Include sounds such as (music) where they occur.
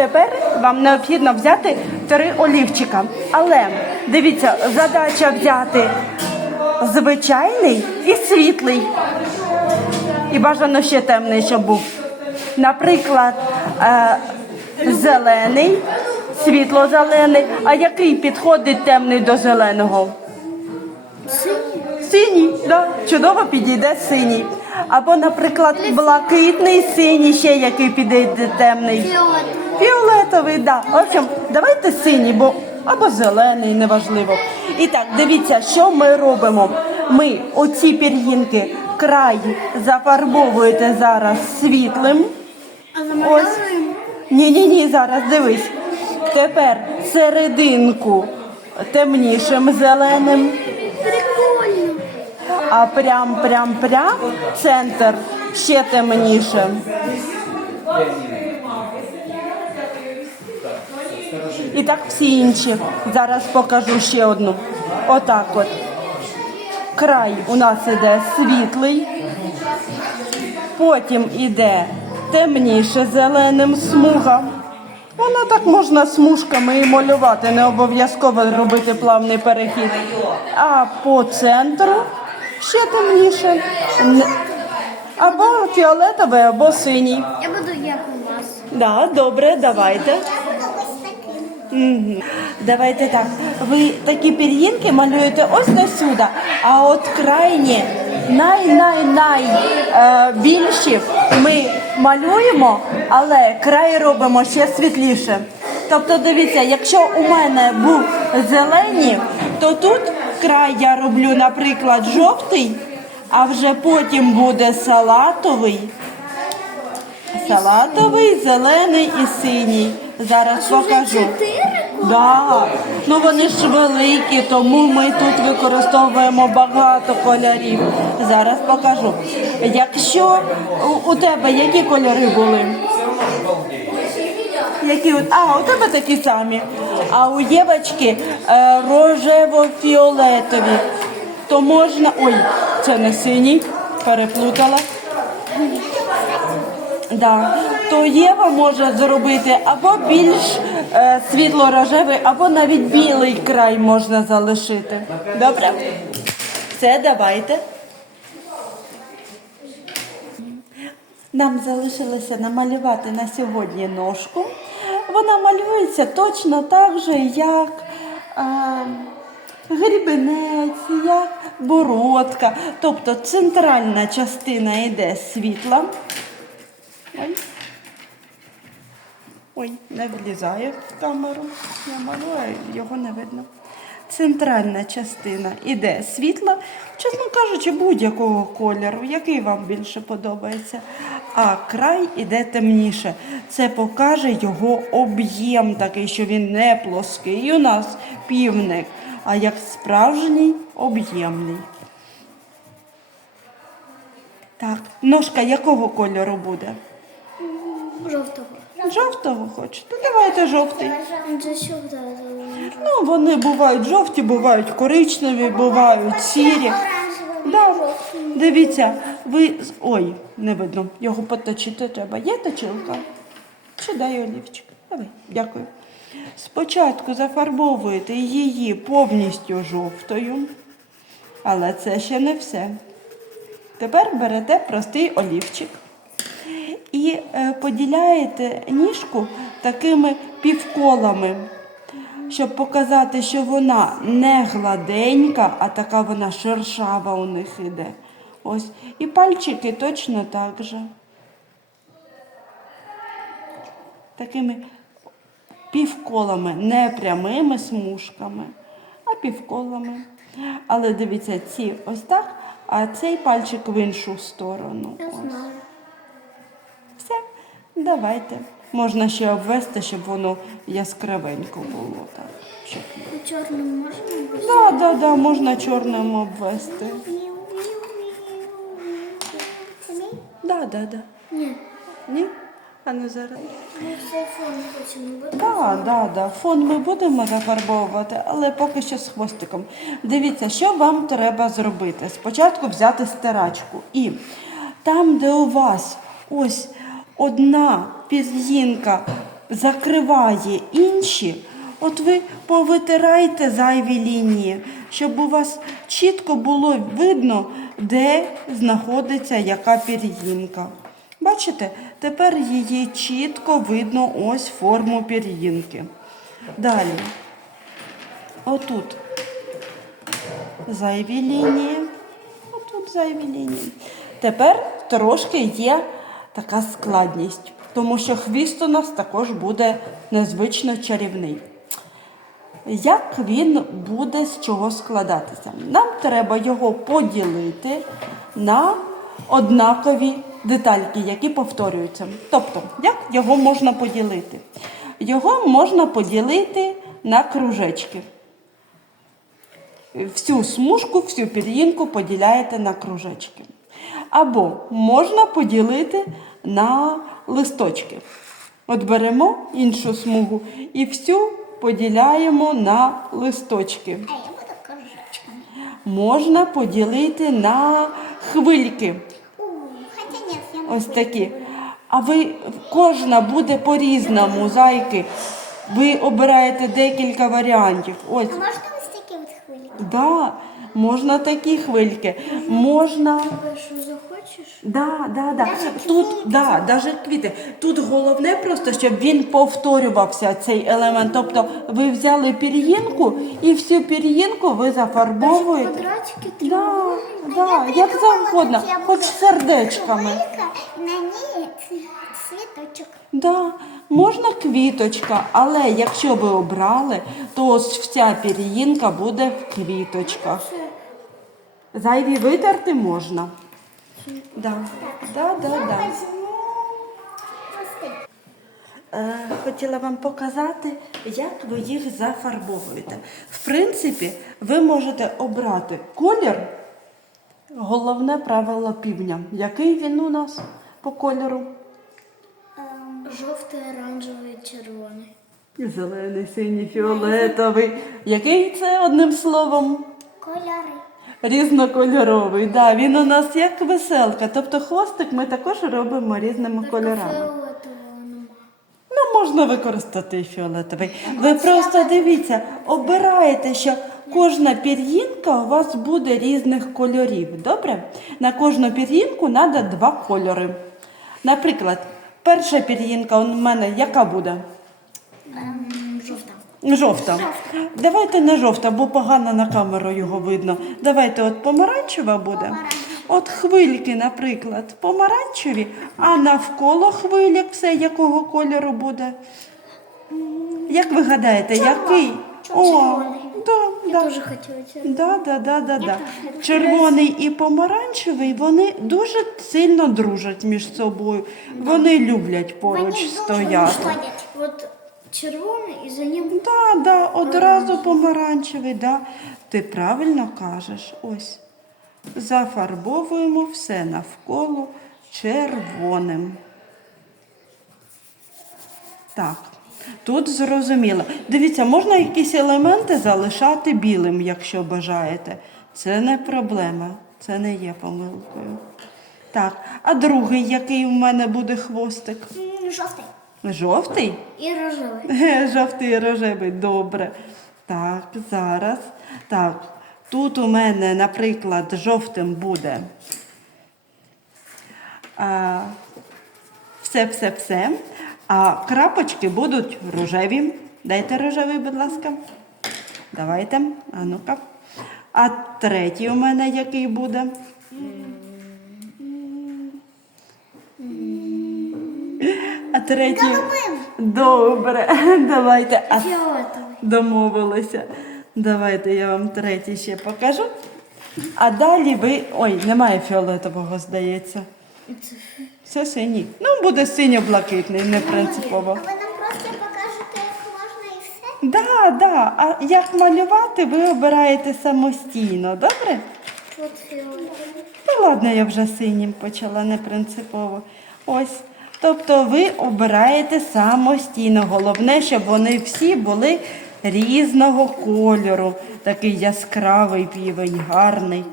Тепер вам необхідно взяти три олівчика. Але дивіться, задача взяти звичайний і світлий. І бажано ще темний, щоб був. Наприклад, е, зелений, світло-зелений. А який підходить темний до зеленого? Синій, да, чудово підійде синій. Або, наприклад, блакитний, синій, ще який підійде темний. Фіолетовий, да. В общем, давайте синій, бо або зелений, неважливо. І так, дивіться, що ми робимо. Ми оці пір'їнки край зафарбовуєте зараз світлим. Ось. Ні, ні, зараз дивись. Тепер серединку темнішим зеленим. Прикольно. А прям, прям, прям центр ще темніше. І так всі інші. Зараз покажу ще одну. Отак от. Край у нас іде світлий, потім іде темніше зеленим смуга. Вона так можна смужками і малювати, не обов'язково робити плавний перехід. А по центру ще темніше. Або фіолетовий, або синій. Я буду як у вас. Да, добре, давайте. Давайте так. Ви такі пір'їнки малюєте ось до сюди, а от крайні най-най-най е, більші ми малюємо, але край робимо ще світліше. Тобто, дивіться, якщо у мене був зелені, то тут край я роблю, наприклад, жовтий, а вже потім буде салатовий. Салатовий, зелений і синій. Зараз покажу. Да. Ну вони ж великі, тому ми тут використовуємо багато кольорів. Зараз покажу. Якщо у, тебе які кольори були? Які а, у тебе такі самі. А у Євочки е, рожево-фіолетові. То можна. Ой, це не синій, переплутала. Да. То Єва може зробити або більш світло-рожевий, або навіть білий край можна залишити. Добре? Все, давайте. Нам залишилося намалювати на сьогодні ножку. Вона малюється точно так же, як е, грібенець, як бородка. Тобто центральна частина йде світла. Ой. Ой, не влізає в камеру. Я малюю, його не видно. Центральна частина іде світла, чесно кажучи, будь-якого кольору, який вам більше подобається. А край іде темніше. Це покаже його об'єм такий, що він не плоский у нас півник, а як справжній об'ємний. Так, ножка якого кольору буде? Жовтого. Жовтого хочете? Давайте жовтий. Ну, вони бувають жовті, бувають коричневі, бувають сірі. Да. Дивіться, ви. Ой, не видно, його поточити треба. Є точилка? Чи дай олівчик? Давай, дякую. Спочатку зафарбовуєте її повністю жовтою, але це ще не все. Тепер берете простий олівчик і е, поділяєте ніжку такими півколами, щоб показати, що вона не гладенька, а така вона шершава у них іде. Ось. І пальчики точно так же. Такими півколами, не прямими смужками, а півколами. Але дивіться, ці ось так, а цей пальчик в іншу сторону. Ось. Все, давайте. Можна ще обвести, щоб воно яскравенько було. Так. Щоб... Чорним можна бути? Да, да, да, можна чорним обвести. Це мій? Да, да, да. Ні. Ні? А не зараз. Ми цей фон хочемо. Да, да, да. Фон ми будемо зафарбовувати, але поки що з хвостиком. Дивіться, що вам треба зробити. Спочатку взяти стирачку. І там, де у вас ось одна пір'їнка закриває інші, от ви повитирайте зайві лінії, щоб у вас чітко було видно, де знаходиться яка пір'їнка. Бачите, тепер її чітко видно ось форму пір'їнки. Далі. Отут зайві лінії. Отут зайві лінії. Тепер трошки є така складність, тому що хвіст у нас також буде незвично чарівний. Як він буде з чого складатися? Нам треба його поділити на однакові детальки, які повторюються. Тобто, як його можна поділити? Його можна поділити на кружечки. Всю смужку, всю пір'їнку поділяєте на кружечки. Або можна поділити на листочки. От беремо іншу смугу і всю поділяємо на листочки. А я буду кружочками. Можна поділити на хвильки. У, хотя нет, я не Ось такі. А ви кожна буде по-різному, зайки. Ви обираєте декілька варіантів. Ось. А можно вот такие вот хвилики? Да, можна такі хвильки. Можна. Что? Да, да, да. Даже Тут, квіти. да, даже квіти. Тут головне просто, щоб він повторювався, цей елемент. Тобто ви взяли пір'їнку і всю пір'їнку ви зафарбовуєте. Квадратики, Да, треугольники. да, Я як придумала, завгодно, я хоч буду сердечками. На ней ц- цветочек. Да, можна квіточка, але якщо ви обрали, то ось вся пір'їнка буде в квіточках. Зайві витерти можна. Да. Да, да, да. Е, Хотіла вам показати, як ви їх зафарбовуєте. В принципі, ви можете обрати колір. Головне правило півня. Який він у нас по кольору? Жовтий, оранжевий, червоний. Зелений, синій, фіолетовий. Який це одним словом? Кольори. Різнокольоровий. Да, він у нас як веселка. Тобто хвостик ми також робимо різними кольорами. Ну, можна використати і фіолетовий. Ви просто дивіться, обираєте, що кожна пір'їнка у вас буде різних кольорів. Добре? На кожну пір'їнку треба два кольори. Наприклад, перша пір'їнка у мене яка буде? Жовта. Давайте не жовта, бо погано на камеру його видно. Давайте от помаранчева буде. От хвильки, наприклад, помаранчеві, а навколо хвиляк все якого кольору буде? Як ви гадаєте, який? О, Червоний. да, да. теж. Да, да, да, да, да. Червоний і помаранчевий вони дуже сильно дружать між собою. Вони люблять поруч стояти. Червоний і за ним Да, да, одразу помаранчевий, да. Ти правильно кажеш. Ось. Зафарбовуємо все навколо червоним. Так. Тут зрозуміло. Дивіться, можна якісь елементи залишати білим, якщо бажаєте. Це не проблема, це не є помилкою. Так, а другий, який у мене буде хвостик? жовтий Жовтий? і рожевий. (laughs) Жовтий і рожевий, добре. Так, зараз. Так, тут у мене, наприклад, жовтим буде а, все-все-все. А крапочки будуть рожеві. Дайте рожевий, будь ласка. Давайте. А ну-ка. А третій у мене який буде? А третій. Добре, (laughs) давайте. А домовилися. Давайте я вам третій ще покажу. А далі ви. Ой, немає фіолетового, здається. Це синій. Ну, буде синьо-блакитний, не принципово. А ви нам просто покажете, як можна і все? Да, да. А як малювати, ви обираєте самостійно, добре? От фіолетовий. Ну, ладно, я вже синім почала, не принципово. Ось. Тобто ви обираєте самостійно. Головне, щоб вони всі були різного кольору. Такий яскравий півень, гарний.